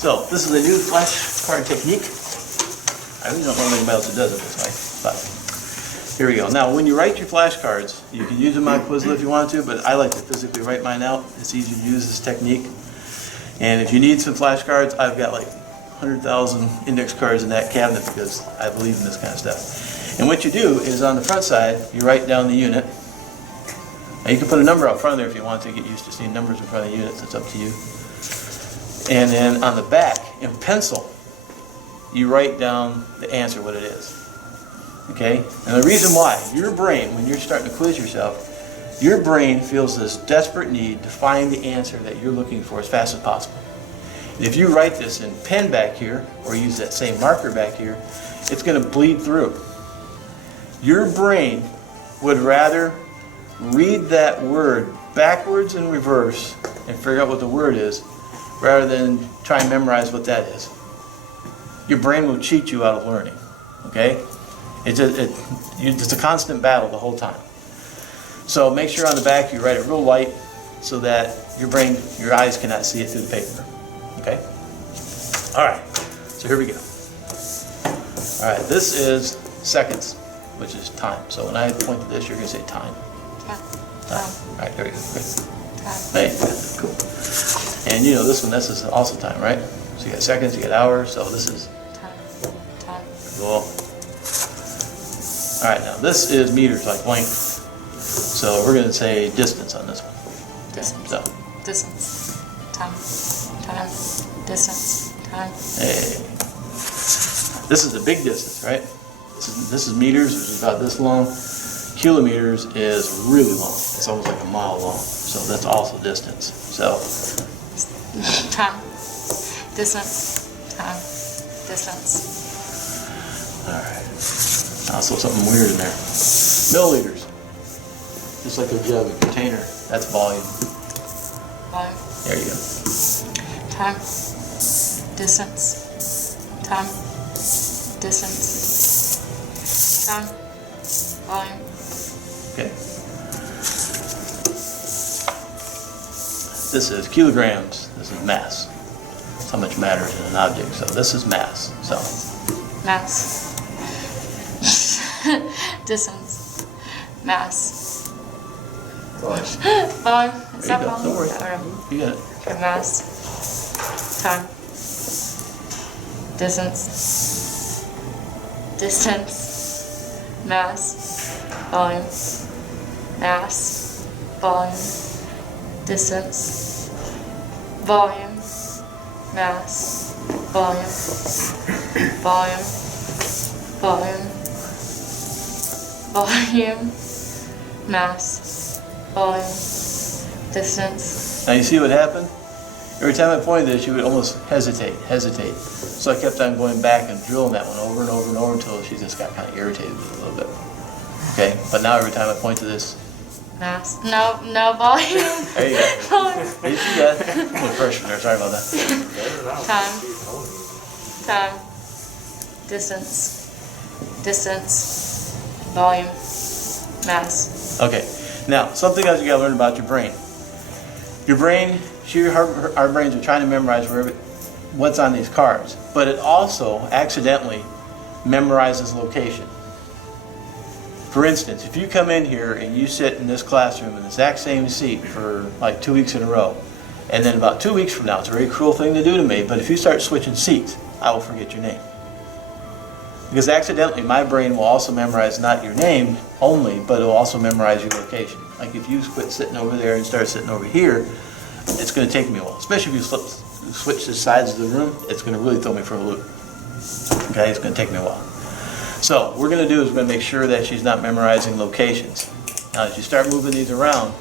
So this is a new flashcard technique. I really don't know anybody else that does it this way, but here we go. Now, when you write your flashcards, you can use them on Quizlet if you want to, but I like to physically write mine out. It's easy to use this technique. And if you need some flashcards, I've got like 100,000 index cards in that cabinet because I believe in this kind of stuff. And what you do is on the front side, you write down the unit. Now you can put a number out front there if you want to get used to seeing numbers in front of units. It's up to you. And then on the back, in pencil, you write down the answer, what it is. Okay? And the reason why, your brain, when you're starting to quiz yourself, your brain feels this desperate need to find the answer that you're looking for as fast as possible. And if you write this in pen back here, or use that same marker back here, it's going to bleed through. Your brain would rather read that word backwards and reverse and figure out what the word is, rather than try and memorize what that is. Your brain will cheat you out of learning. Okay? It's a constant battle the whole time. So make sure on the back you write it real light so that your eyes cannot see it through the paper. Okay? Alright, so here we go. Alright, this is seconds, which is time. So when I point to this, you're going to say time. Time. Alright, there we go. Good. Hey, cool. And you know this one, this is also time, right? So you got seconds, you got hours, so this is time. Cool. Alright, now this is meters, like length. So we're going to say distance on this one. Distance. So. Distance. Time. Time. Distance. Time. Hey. This is the big distance, right? This is meters, which is about this long. Kilometers is really long. It's almost like a mile long. So that's also distance. So time. Distance. Time. Distance. Alright. Also something weird in there. Milliliters. Just like a jug, a container. That's volume. Volume. There you go. Time. Distance. Time. Distance. Time. Volume. Okay. This is kilograms. This is mass. That's how much matter is in an object. So this is mass. So Mass. Distance. Mass. Volume. Is there that you go. volume? Don't worry. Or You got it. mass. Time. Distance. Distance. Mass. Volume. Mass. Volume. Distance. Volume. Mass. Volume. Volume. Volume. Volume. Mass. Volume. Distance. Now you see what happened? Every time I pointed this, you would almost hesitate. So I kept on going back and drilling that one over and over and over until she just got kind of irritated with it a little bit. Okay, but now every time I point to this, Mass. No volume. there you go. There you got it. A little pressure there. Sorry about that. Time. Time. Distance. Distance. Volume. Mass. Okay. Now, something else you got to learn about your brain. Your brain, our brains are trying to memorize what's on these cards, but it also accidentally memorizes location. For instance, if you come in here and you sit in this classroom in the exact same seat for like 2 weeks in a row, and then about 2 weeks from now, it's a very cruel thing to do to me, but if you start switching seats, I will forget your name. Because accidentally, my brain will also memorize not your name only, but it will also memorize your location. Like if you quit sitting over there and start sitting over here, it's going to take me a while. Especially if you switch the sides of the room, it's going to really throw me for a loop. Okay, it's going to take me a while. So what we're going to do is we're going to make sure that she's not memorizing locations. Now as you start moving these around,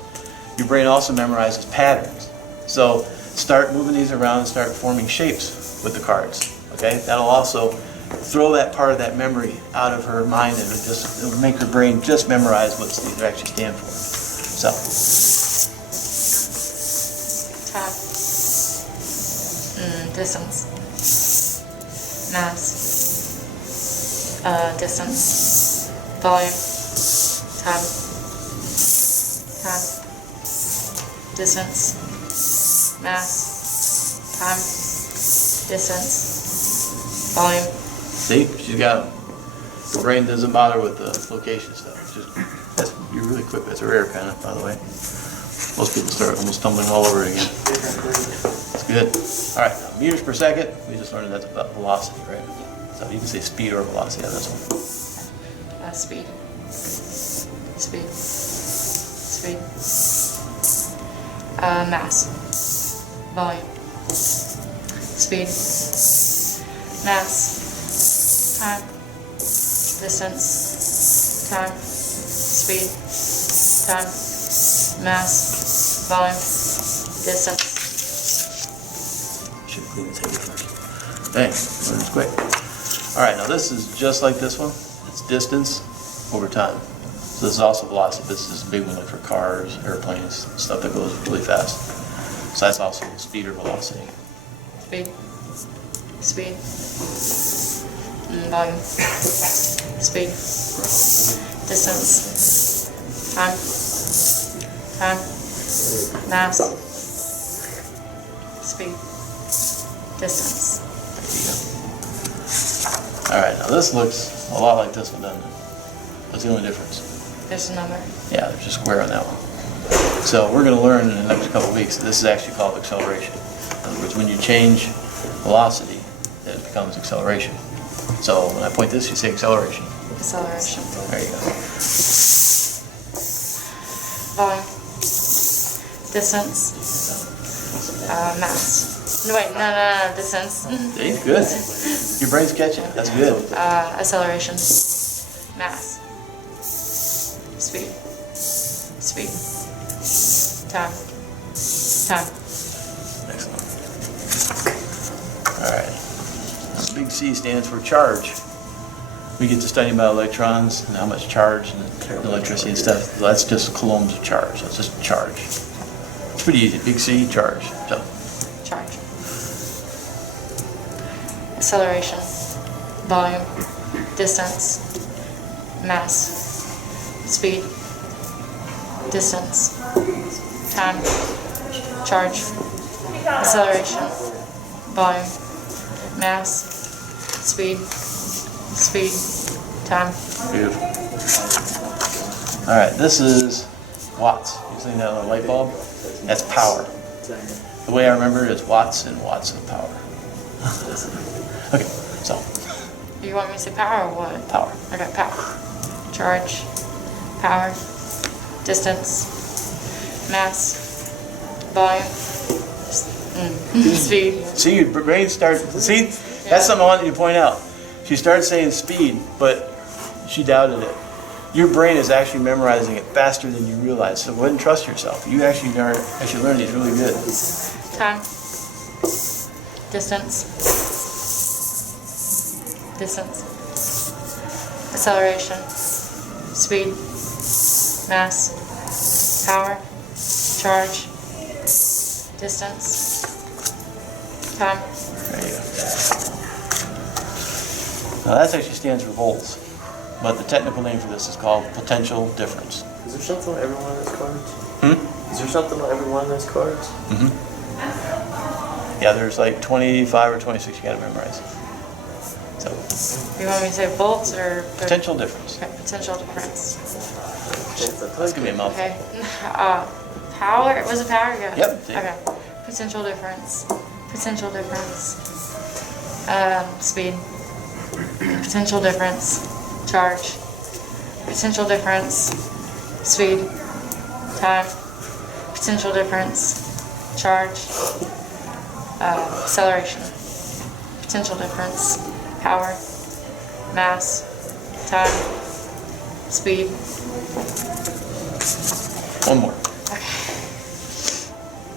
your brain also memorizes patterns. So start moving these around and start forming shapes with the cards. Okay, that'll also throw that part of that memory out of her mind, and it'll make her brain just memorize what these actually stand for. So. Time. Distance. Mass. Distance. Volume. Time. Time. Distance. Mass. Time. distance, volume. See, she's got, the brain doesn't bother with the location stuff. You're really quick. That's a rare kind of, by the way. Most people start almost tumbling all over it again. It's good. All right, now, meters per second. We just learned that's about velocity, right? So you can say speed or velocity on this one. Speed. Speed. Speed. Mass. Volume. Speed. Mass. Time. Distance. Time. Speed. Time. Mass. Volume. Distance. Should clean the table first. Dang, that's quick. All right, now this is just like this one. It's distance over time. So this is also velocity. This is a big one like for cars, airplanes, stuff that goes really fast. So that's also speed or velocity. Speed. Speed. Volume. Speed. Distance. Time. Time. Mass. Speed. Distance. There you go. All right, now this looks a lot like this one, doesn't it? What's the only difference? There's a number. Yeah, there's a square on that one. So we're going to learn in the next couple of weeks that this is actually called acceleration. In other words, when you change velocity, it becomes acceleration. So when I point this, you say acceleration. Acceleration. There you go. Volume. Distance. Mass. No, wait, no, distance. See, good. Your brain's catching it. That's good. Acceleration. Mass. Speed. Speed. Time. Time. Excellent. All right. Big C stands for charge. We get to study about electrons and how much charge and electricity and stuff. So that's just coulombs of charge. That's just charge. It's pretty easy. Big C, charge. So. Charge. Acceleration. Volume. Distance. Mass. Speed. Distance. Time. Charge. Acceleration. Volume. Mass. Speed. Speed. Time. Beautiful. All right, this is watts. You see that on a light bulb? That's power. The way I remember it is watts and watts of power. Okay, so You want me to say power or what? power. Okay, power. Charge. Power. Distance. Mass. Volume. Speed. See, your brain starts. See, that's something I wanted you to point out. She started saying speed, but she doubted it. Your brain is actually memorizing it faster than you realize. So go ahead and trust yourself. You actually learn these really good. Time. Distance. Distance. Acceleration. Speed. Mass. Power. Charge. Distance. Time. There you go. Now that actually stands for volts, but the technical name for this is called potential difference. Is there something on every one of those cards? Hmm? Is there something on every one of those cards? Mm-hmm. Yeah, there's like 25 or 26 you gotta memorize. So, You want me to say volts or potential difference. Okay, potential difference? That's gonna be a mouthful. Okay. Power. Was it power? Yeah. Yep. Okay. Potential difference. Potential difference. Speed. Potential difference. Charge. Potential difference. Speed. Time. Potential difference. Charge. Acceleration. Potential difference. Power. Mass. Time. Speed. One more. Okay.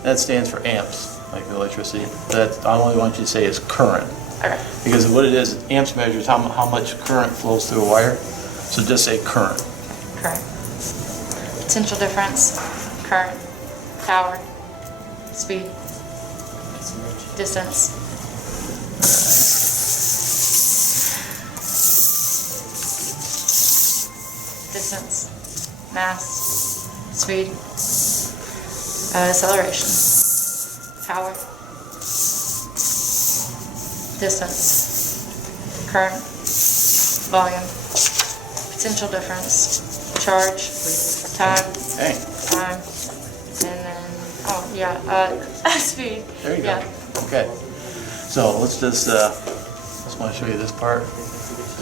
That stands for amps, like the electricity. That I only want you to say is current. Okay. Because what it is, amps measures how much current flows through a wire. So just say current. Current. Potential difference. Current. Power. Speed. Distance. Distance. Mass. Speed. Acceleration. Power. distance, current, volume, potential difference, charge, time, Hey, time, and then, oh, yeah, speed. there you Yeah. go. Okay. So let's just want to show you this part.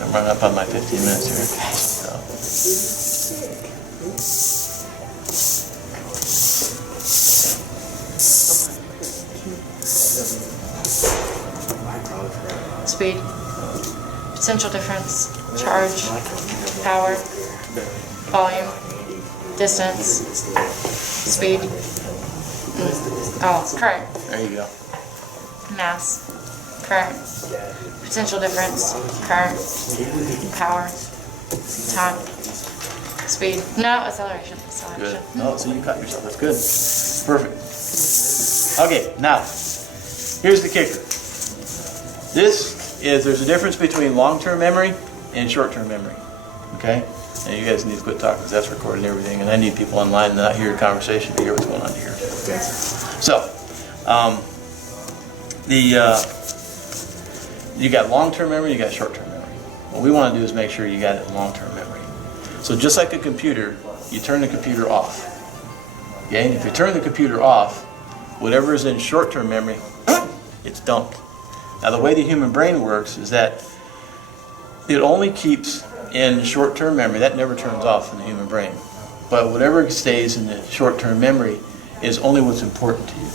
I'm running up on my 15 minutes here. So. Speed, potential difference, charge, power, volume, distance, speed, current, There you go. mass, current, potential difference, current, power, time, speed. No, acceleration. Good. Oh, so you cut yourself. That's good. Perfect. Okay, now, here's the kicker. There's a difference between long-term memory and short-term memory. Okay? And you guys need to quit talking because that's recording everything. And I need people online to not hear a conversation to hear what's going on here. Okay? So, you got long-term memory, you got short-term memory. What we want to do is make sure you got it in long-term memory. So just like a computer, you turn the computer off. Okay? And if you turn the computer off, whatever is in short-term memory, it's dumped. Now the way the human brain works is that it only keeps in short-term memory. That never turns off in the human brain. But whatever stays in the short-term memory is only what's important to you.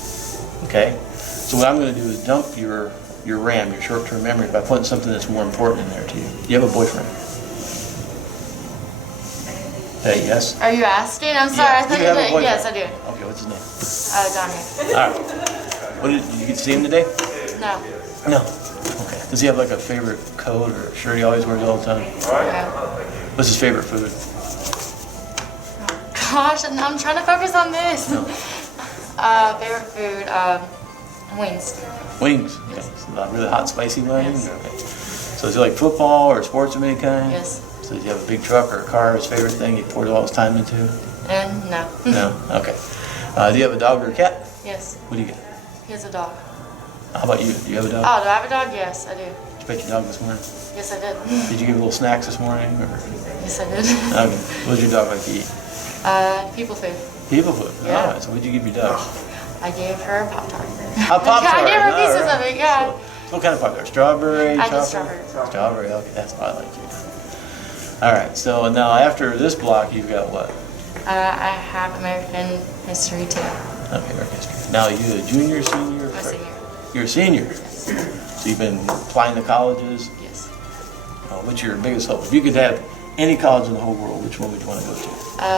Okay? So what I'm going to do is dump your RAM, your short-term memory, by putting something that's more important in there to you. You have a boyfriend? Hey, yes? Are you asking? I'm sorry. I thought you have a did. boyfriend? Yes, I do. Okay, what's his name? Daniel. All right. Did you get to see him today? No. No. Okay. Does he have like a favorite coat or shirt he always wears all the time? Yeah. What's his favorite food? Gosh, I'm trying to focus on this. No. Favorite food, wings. Wings. Okay. So not really hot, spicy wings? Yes. Okay. So does he like football or sports of any kind? Yes. So does he have a big truck or a car, his favorite thing he poured all his time into? And no. No? Okay. Do you have a dog or a cat? Yes. What do you get? He has a dog. How about you? Do you have a dog? Oh, do I have a dog? Yes, I do. Did you pet your dog this morning? Yes, I did. Did you give it little snacks this morning? Or? Yes, I did. Okay. What does your dog like to eat? People food. People food. Yeah. All right. So what did you give your dog? I gave her a Pop-Tart. A Pop-Tart. I gave her All pieces right. of it, yeah. So what kind of Pop-Tart? Strawberry? I did chocolate? strawberry. Strawberry. Okay, that's what I like to. All right. So now after this block, you've got what? I have American History too. Okay, American history. Now you a junior, senior? I'm a senior. You're a senior. So you've been applying to colleges. Yes. What's your biggest hope? If you could have any college in the whole world, which one would you want to go to?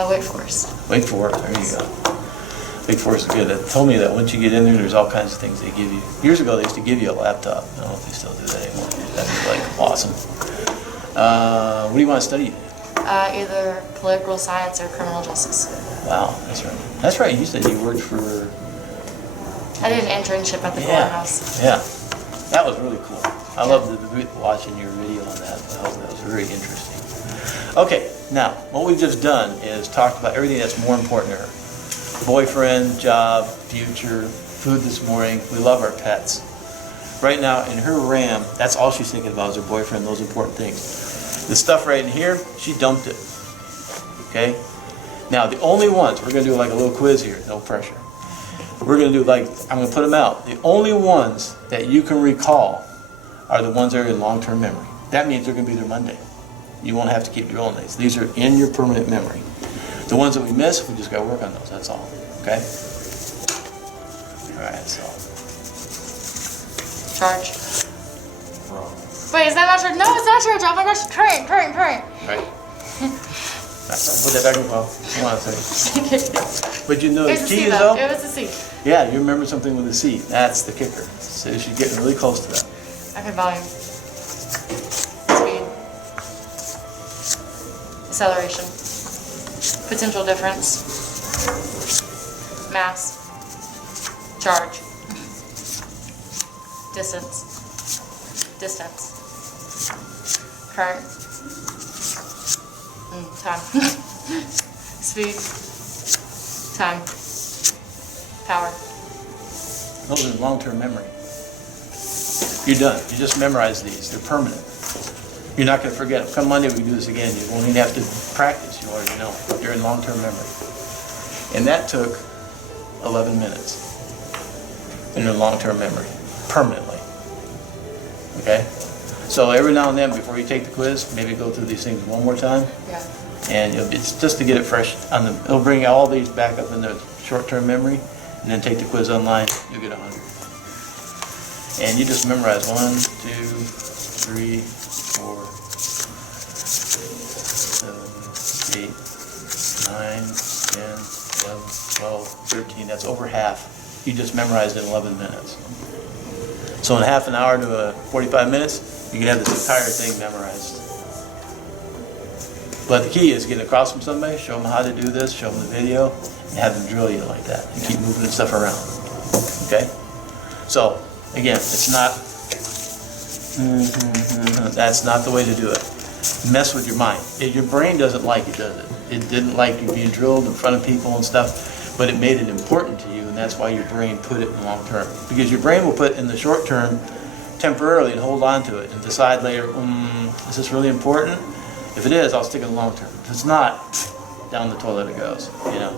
Wake Forest. Wake Forest. There you go. Wake Forest is good. They told me that once you get in there, there's all kinds of things they give you. Years ago, they used to give you a laptop. I don't know if they still do that anymore. That's like awesome. What do you want to study? Either political science or criminal justice. Wow, that's right. That's right. You said you worked for. I did an internship at the courthouse. Yeah. That was really cool. I loved watching your video on that. That was very interesting. Okay, now what we've just done is talked about everything that's more important to her. Boyfriend, job, future, food this morning. We love our pets. Right now, in her RAM, that's all she's thinking about is her boyfriend, those important things. The stuff right in here, she dumped it. Okay? Now, the only ones, we're going to do like a little quiz here, no pressure. We're going to do like, I'm going to put them out. The only ones that you can recall are the ones that are in long-term memory. That means they're going to be there Monday. You won't have to keep your own days. These are in your permanent memory. The ones that we miss, we just got to work on those, that's all. Okay? All right, so. Charge. Wait, is that not charge? No, it's not charge. Oh my gosh, current. Right. Put that back in the file. Come on, say. But you know It the was a key C is though. though? It was a C. Yeah, you remember something with a C. That's the kicker. So she's getting really close to that. Okay, volume. Speed. Acceleration. Potential difference. Mass. Charge. Distance. Current. Time. Speed. Time. Power. Those are long-term memory. You're done. You just memorize these. They're permanent. You're not going to forget them. Come Monday, we do this again. You won't even have to practice. You already know. You're in long-term memory. And that took 11 minutes in your long-term memory, permanently. Okay? So every now and then, before you take the quiz, maybe go through these things one more time. Yeah. And it's just to get it fresh. It'll bring all these back up in the short-term memory, and then take the quiz online, you'll get 100. And you just memorize 1, 2, 3, 4, 7, 8, 9, 10, 11, 12, 13. That's over half. You just memorized in 11 minutes. So in half an hour to 45 minutes, you can have this entire thing memorized. But the key is get it across from somebody, show them how to do this, show them the video, and have them drill you like that, and keep moving the stuff around. Okay? So, again, it's not, that's not the way to do it. Mess with your mind. Your brain doesn't like it, does it? It didn't like you being drilled in front of people and stuff, but it made it important to you, and that's why your brain put it in long term. Because your brain will put in the short term temporarily and hold on to it and decide later, is this really important? If it is, I'll stick in the long term. If it's not, down the toilet it goes, you know.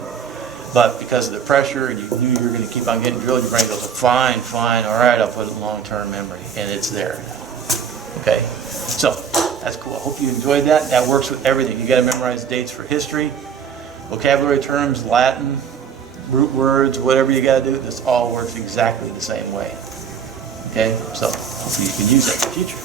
But because of the pressure and you knew you were going to keep on getting drilled, your brain goes, fine, all right, I'll put it in long-term memory, and it's there. Okay, so that's cool. I hope you enjoyed that. That works with everything. You got to memorize dates for history, vocabulary terms, Latin, root words, whatever you got to do. This all works exactly the same way. Okay, so hopefully you can use that in the future.